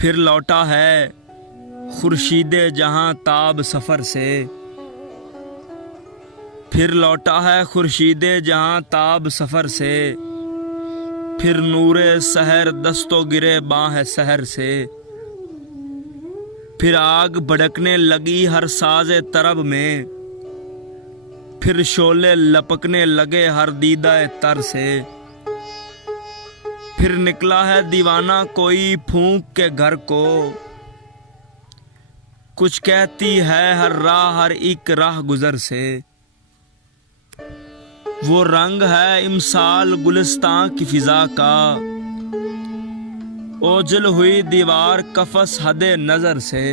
फिर लौटा है खुर्शीदे जहां ताब सफ़र से। फिर लौटा है खुर्शीदे जहां ताब सफ़र से। फिर नूरे सहर दस्तो गिरे बाह सहर से। फिर आग भड़कने लगी हर साज़े तरब में। फिर शोले लपकने लगे हर दीदाए तर से। फिर निकला है दीवाना कोई फूंक के घर को। कुछ कहती है हर राह हर एक राह गुजर से। वो रंग है इमसाल गुलिस्तां की फिजा का। ओझल हुई दीवार कफस हदे नजर से।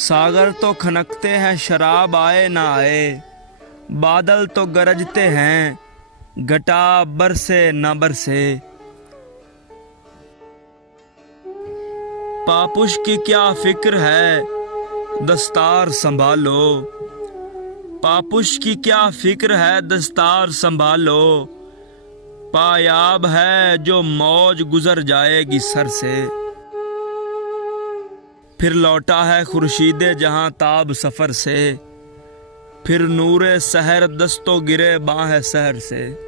सागर तो खनकते हैं शराब आए ना आए। बादल तो गरजते हैं घटा बरसे न बरसे। पापुश की क्या फिक्र है दस्तार संभालो। पापुश की क्या फिक्र है दस्तार संभालो। पायाब है जो मौज गुजर जाएगी सर से। फिर लौटा है खुर्शीदे जहां ताब सफ़र से। फिर नूरे सहर दस्तो गिरे बाह सहर से।